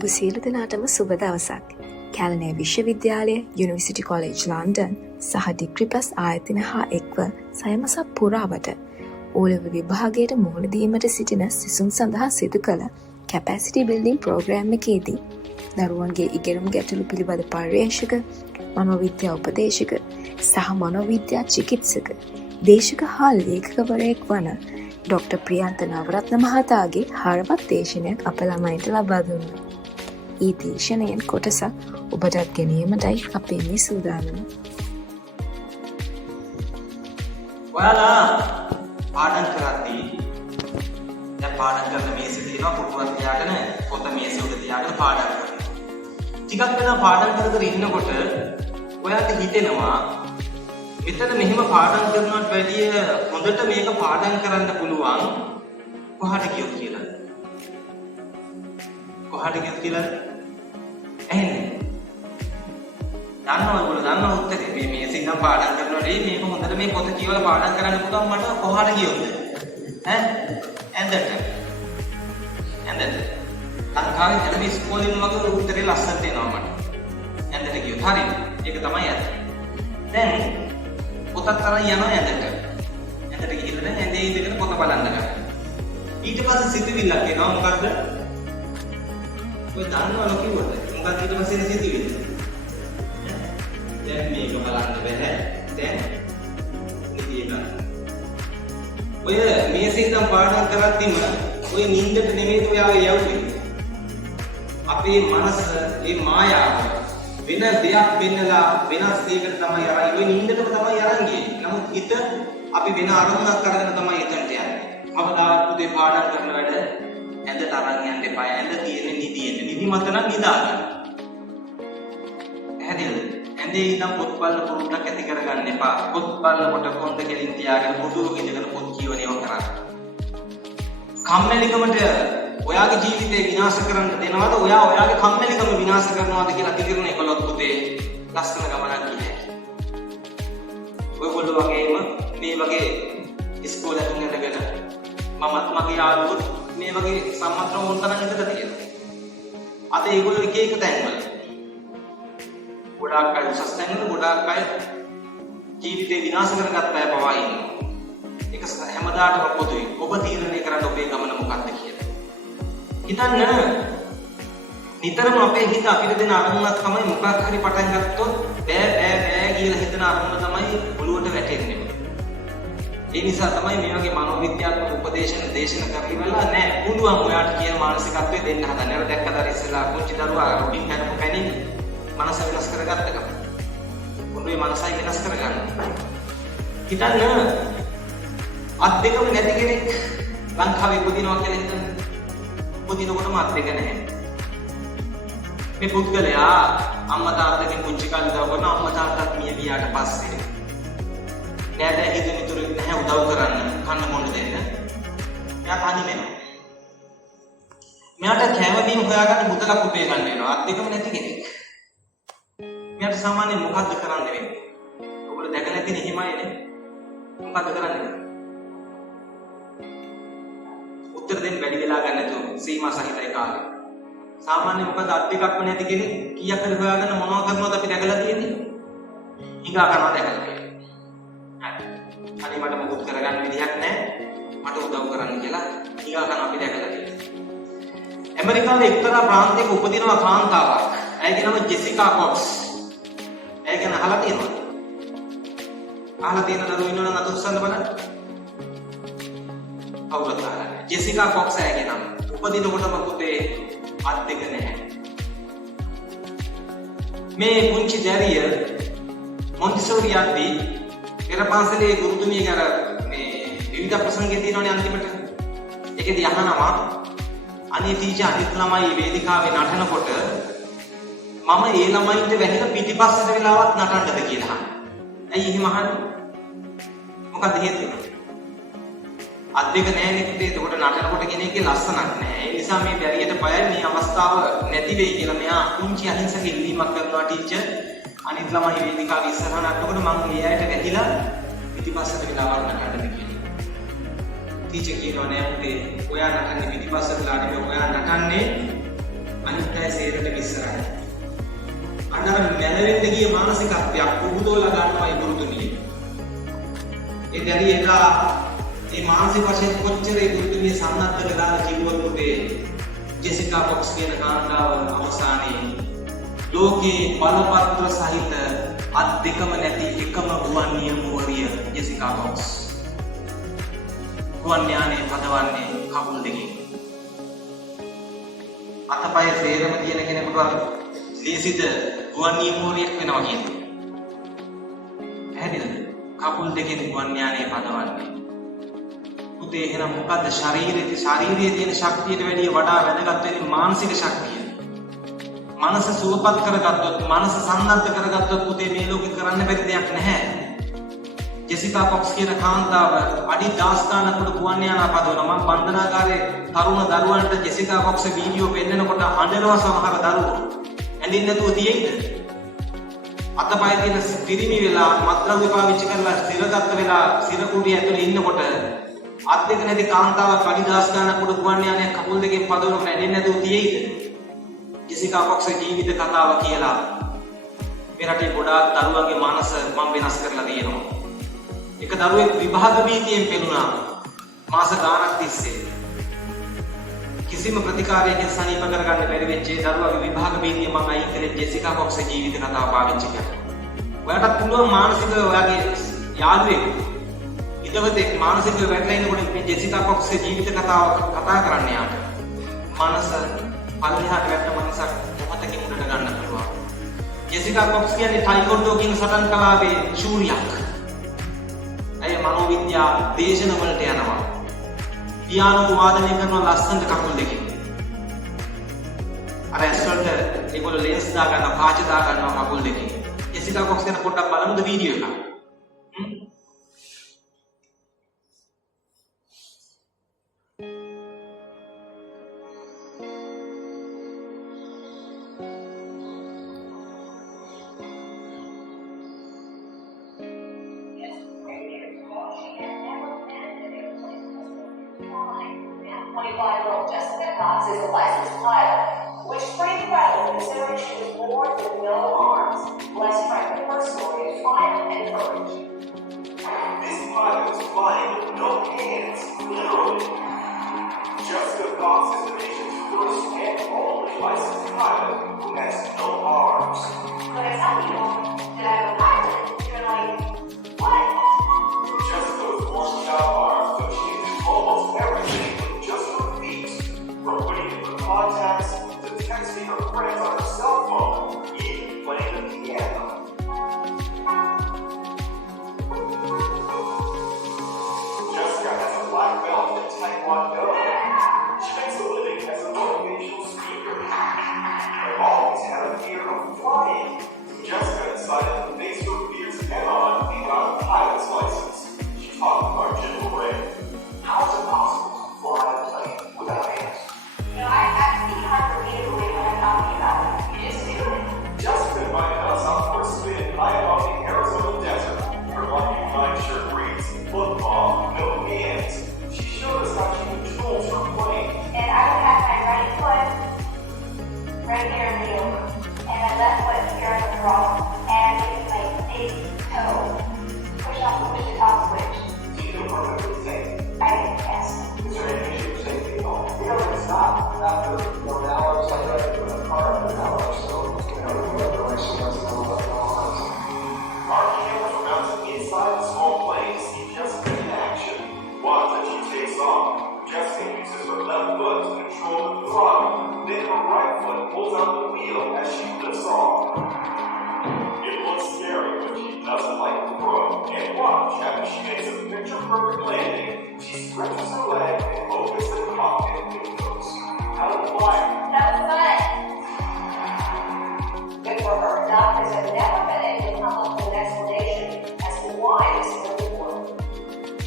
ඔබ සියලු දෙනාටම සුබ දවසක්. කැලණිය විශ්වවිද්‍යාලය, යුනිවර්සිටි කොලෙජ් ලන්ඩන් සහ ඩිග්‍රී ප්ලස් ආයතන හා එක්ව සයමසක් පුරාවට O-level විභාගයට මුහුණ දීමට සිටින සිසුන් සඳහා සිදු කළ කැපැසිටි බිල්ඩින් ප්‍රෝග්‍රෑම් එකේදී දරුවන්ගේ ඉගෙනුම් ගැටලු පිළිබඳ පර්යේෂක, මනෝවිද්‍යා උපදේශක සහ මනෝවිද්‍යා චිකිත්සක, දේශක හා ලේඛකවරයෙක් වන ඩොක්ටර් ප්‍රියන්ත නවරත්න මහතාගේ හරවත් දේශනයක් අප ළමයින්ට ලබා දුන්නා. ඒ දේශනයෙන් කොටසක් ඔබටත් ගැනීමටයි අපේ මේ සූදානම. ඔයාලා පාඩම් කරද්දී දැන් පාඩම් කරන මේසෙ තියෙනවා පුටුවක් තියාගෙන පොත මේසෙ උඩ තියාගෙන පාඩම් කරනවා. ටිකක් වෙලා පාඩම් කර කර ඉන්නකොට ඔයාලට හිතෙනවා මෙතන මෙහෙම පාඩම් කරනවට වැඩිය හොඳට මේක පාඩම් කරන්න පුළුවන් කොහාට ගියොත් කියලා. කොහාට ගියොත් කියලා ඇහෙන්නේ. දන්නවද ඔයගොල්ලෝ දන්නව උත්තරේ මේ මේසෙන් නම් පාඩම් කරනකොට මේක හොඳට මේ පොත කියවලා පාඩම් කරන්න පුළුවන් මට කොහාට ගියොත් ඈ ඇඳට ලංකාවේ හැම ඉස්කෝලේම වගේ උත්තරේ ලස්සනට එනවා මට ඇඳට ගියොත් හරි ඒක තමයි ඇත්ත. දැන් පොතක් තරම් යනවා ඇඳට ගිහිල්ලා ඇඳේ ඉඳගෙන පොත බලන්න ගන්න. ඊට පස්සේ සිතුවිල්ලක් එනවා මොකද්ද? ඔය දන්නවද කිව්වද? මොකක්ද ඊට පස්සේ සිතුවිල්ල? දැන් මේක බලන්න බෑ. දැන් නිදිය ගන්න. ඔය මේසෙන් නම් පාඩම් කරද්දිම ඔය නිින්දට නෙමෙයි ඔයාව යවුවේ. අපේ මනස මේ මායාව වෙන දෙයක් වෙන්නලා වෙනස් දෙයකට තමයි අරන් ඔය නිින්දටම තමයි අරන් ගියේ. නමුත් හිත අපි වෙන අරමුණක් අරගෙන තමයි එතනට යන්නේ. කවදාවත් උදේ පාඩම් කරන වැඩ ඇඳට අරන් යන්න එපා. ඇඳ තියෙන්නේ නිදියෙන්න. නිදි මත නම් නිදාගන්න. හැදෙන්න. ඇඳේ ඉඳන් පොත් බලන පුරුද්දක් ඇති කරගන්න එපා. පොත් බලනකොට කොන්ද කෙලින් තියාගෙන මුදුරු ඉඳගෙන පොත් කියවනේව කරන්න. කම්මැලිකමට ඔයාගේ ජීවිතේ විනාශ කරන්න දෙනවද? ඔයා ඔයාගේ කම්මැලිකම විනාශ කරනවද කියලා තීරණය කළොත් පුතේ ලස්සන ගමනක් ගියේ. ඔයගොල්ලෝ වගේම මේ වගේ ඉස්කෝලේ තුනකට මමත් මගේ යාළුවෝ මේ වගේ සම්මතන වුණතරන් ඉඳලා තියෙනවා. අද ඒගොල්ලෝ එක එක තැන්වල ගොඩාක් අය උසස් තැන්වල ගොඩාක් අය ජීවිතේ විනාශ කරගත්ත අය පවා ඉන්නවා. ඒක හැමදාටම පොදුයි. ඔබ තීරණය කරන්න ඔබේ ගමන මොකක්ද කියලා. හිතන්න නිතරම අපේ හිත අපිට දෙන අරමුණක් තමයි මොකක් හරි පටන් ගත්තොත් බෑ කියලා හිතන අරමුණ තමයි ඔළුවට වැටෙන්නේ. ඒ නිසා තමයි මේ වගේ මනෝවිද්‍යාත්මක උපදේශන දේශන කරලා නෑ පුළුවන් ඔයාට කියන මානසිකත්වය දෙන්න හදන්නේ. අර දැක්කද අර ඉස්සෙල්ලා කුංචි දරුවා රොඩින් හැරපු පැනින් මනස වෙනස් කරගත්තකම. ඔළුවේ මනසයි වෙනස් කරගන්න. හිතන්න අත් දෙකම නැති කෙනෙක් ලංකාවේ උපදිනවා කියලා හිතන්න. උපදිනකොටම අත් දෙක නැහැ. මේ පුද්ගලයා අම්මා තාත්තගෙන් පුංචි කාලේ උදව් කරන අම්මා තාත්තත් මිය ගියාට පස්සේ නෑද හිතේ මිතුරු නැහැ උදව් කරන්න කන්න මොන්න දෙන්න. එයා තනි වෙනවා. මෙයාට කැමදීම හොයාගන්න මුදලක් උපේ ගන්න වෙනවා. අත් දෙකම නැති කෙනෙක්. මෙයාට සාමාන්‍යයෙන් මොකද්ද කරන්න වෙන්නේ? ඔයගොල්ලෝ දැකලා නැතිනේ හිමයිනේ. මොකද්ද කරන්නේ? උත්තර දෙන්න වැඩි වෙලා ගන්න නැතුව සීමා සහිතයි කාලේ. සාමාන්‍ය මොකද අත් දෙකක්ම නැති කෙනෙක් කීයක් හරි හොයාගන්න මොනවද කරනවද අපි දැකලා තියෙන්නේ? ඊගා කරනවා දැකලා තියෙන්නේ. හරි. අනේ මට මොකුත් කරගන්න විදිහක් නැහැ. මට උදව් කරන්න කියලා ඊගා කරනවා අපි දැකලා තියෙන්නේ. ඇමරිකාවේ එක්තරා ප්‍රාන්තයක උපදිනවා කාන්තාවක්. ඇයගේ නම ජෙසිකා කොක්ස්. ඇය ගැන අහලා තියෙනවද? අහලා තියෙන දරුවෝ ඉන්නවනම් අත උස්සන්න බලන්න. කවුරුත් අහලා නැහැ. ජෙසිකා කොක්ස් ඇයගේ නම. උපදිනකොටම පුතේ අත් දෙක නැහැ. මේ පුංචි දැරිය මොන්ටිසෝරි යද්දී පෙර පාසලේ ගුරුතුමිය කර මේ විවිධ ප්‍රසංග තියෙනවනේ අන්තිමට. ඒකෙදි අහනවා අනේ ටීචර් අනිත් ළමයි වේදිකාවේ නටනකොට මම ඒ ළමයින්ට වැහිලා පිටිපස්සට වෙලාවත් නටන්නද කියලා අහනවා. ඇයි එහෙම අහන්නේ? මොකද හේතුව? අත් දෙක නැහැනේ පුතේ. එතකොට නටනකොට කෙනෙක්ගේ ලස්සනක් නැහැ. ඒ නිසා මේ බැරියට බයයි මේ අවස්ථාව නැති වෙයි කියලා මෙයා පුංචි අහිංසක ඉල්ලීමක් කරනවා ටීචර්. අනිත් ළමයි වේදිකාවේ ඉස්සරහ නටනකොට මම ඒ අයට වැහිලා පිටිපස්සට වෙලාවක් නටන්නද කියලා. ටීචර් කියනවා නෑ පුතේ ඔයා නටන්නේ පිටිපස්සට ලා නෙමෙයි ඔයා නටන්නේ අනිත් අය සේරට ඉස්සරහට. අnder මැනවෙන්න ගිය මානසිකත්වයක් පුබුදෝලා ගන්නවා ඒ බුදුතුමිය. ඒ දැඩි එක මේ මානසික වශයෙන් කොච්චර ඒ බුදුතුමිය සම්නත්තර දාලා ජීවත් වුණේ ජෙසිකා බොක්ස් කියන කාන්තාව අවසානයේ ලෝකේ බලපත්‍ර සහිත අත් දෙකම නැති එකම ගුවන් නියමුවරිය ජෙසිකා බොක්ස්. ගුවන් යානේ පදවන්නේ කකුල් දෙකකින්. අතපය සේරම තියෙන කෙනෙකුට ලේසිද ගුවන් නියමුවරියක් වෙනවා කියන්නේ. පැහැදිලිද? කකුල් දෙකෙන් ගුවන් යානේ පදවන්නේ. පුතේ එහෙනම් මොකද්ද ශාරීරියේ තියෙන ශක්තියට වැඩිය වඩා වැදගත් වෙන්නේ මානසික ශක්තිය. මනස සුවපත් කරගත්තොත්, මනස සම්නද්ධ කරගත්තොත් පුතේ මේ ලෝකේ කරන්න බැරි දෙයක් නැහැ. ජෙසිකා බොක්ස් කියන කාන්තාව අඩි 10 ගණනකට ගුවන් යානා පදවනවා. මම බන්ධනාගාරයේ තරුණ දරුවන්ට ජෙසිකා බොක්ස් වීඩියෝ පෙන්නකොට අඬනවා සමහර දරුවෝ. ඇඳින්න නැතුව තියෙයිද? අතපය තියෙන පිරිමි වෙලා මත්ද්‍රව්‍ය පාවිච්චි කරලා සිරගත් වෙලා සිර කුඩිය ඇතුලේ ඉන්නකොට අත් දෙක නැති කාන්තාවක් අඩි 10 ගණනකට ගුවන් යානයක් කකුල් දෙකෙන් පදවනකොට ඇඳින්න නැතුව තියෙයිද? ජෙසිකා බොක්ස්ගේ ජීවිත කතාව කියලා මේ රටේ ගොඩාක් දරුවන්ගේ මනස මම වෙනස් කරලා තියෙනවා. එක දරුවෙක් විභාග භීතියෙන් පෙළුණා මාස ගාණක් තිස්සේ. කිසිම ප්‍රතිකාරයකින් සනීප කරගන්න බැරි වෙච්ච ඒ දරුවාගේ විභාග භීතිය මම අයින් කරේ ජෙසිකා බොක්ස්ගේ ජීවිත කතාව පාවිච්චි කරලා. ඔයාලට පුළුවන් මානසිකව ඔයාගේ යාළුවෙක් ඉදවතෙක් මානසිකව වැටලා ඉන්නකොට මේ ජෙසිකා බොක්ස්ගේ ජීවිත කතාව කතා කරන්න යාට. මනස පල්ලෙහාට වැටෙන මනසක් මොහොතකින් උඩට ගන්න පුළුවන්. ජෙසිකා බොක්ස් කියන්නේ ටයිකොන්ඩෝ කියන සටන් කලාවේ ශූරියක්. ඇය මනෝවිද්‍යා දේශන වලට යනවා. පියානෝ වාදනය කරන ලස්සනට කකුල් දෙකකින්. අර ඇස්වලට ඒගොල්ලෝ ලේන්ස් දා ගන්නවා, කාච දා ගන්නවා කකුල් දෙකකින්. ජෙසිකා බොක්ස් ගැන පොඩ්ඩක් බලමුද වීඩියෝ එක. Jessica Cox is a licensed pilot, which is pretty incredible considering she was born with no arms. Let's try her story of triumph and courage. This pilot is flying with no hands, literally. Jessica Cox is the nation's first and only licensed pilot who has no arms. When I tell people that I'm a pilot, you're like, what? Jessica was born without arms, but she can do almost everything with just her feet. From putting in her contacts to texting her friends on her cell phone, even playing the piano. Jessica has a black belt in Taekwondo. She makes a living as a motivational speaker. But always had a fear of flying. Jessica decided to face her fears head-on and got a pilot's license. She talked about Jim Ray. How is it possible to fly a plane without hands? You know, it's hard for me to believe when I'm talking about it. You just do it. Jessica invited us out for a spin high above the Arizona desert. Her lucky flying shirt reads, football, no hands. She showed us how she controls her plane. And I would have my right foot right here in the yoke, and my left foot here on the throttle, and with my big toe, push off, push it off switch. Do you know perfectly safe? I think yes. Is there any issue with safety at all? We don't stop after 1 hour, it's like that in a car for an hour or so. Our cameras were mounted inside the small plane to see Jessica in action. Once as she takes off, Jessica uses her left foot to control the throttle. Then her right foot pulls out the wheel as she lifts off. It looks scary, but she doesn't like to throw. And watch, after she makes a picture-perfect landing, she stretches her leg and opens the cockpit windows. How to fly? That was fun. Good for her. Doctors have never been able to come up with an explanation as to why this really worked.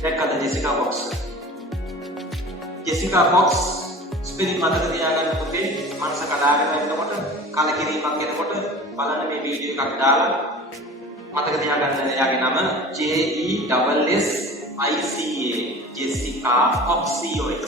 දැක්කද Jessica box? Jessica box spelling මතක තියාගන්න පුතේ. මනස කඩාගෙන ඉන්නකොට කලකිරීමක් එනකොට බලන්න මේ වීඩියෝ එකක් දාලා මතක තියාගන්න එයාගේ නම JESSICA ජෙසිකා බොක්ස් COX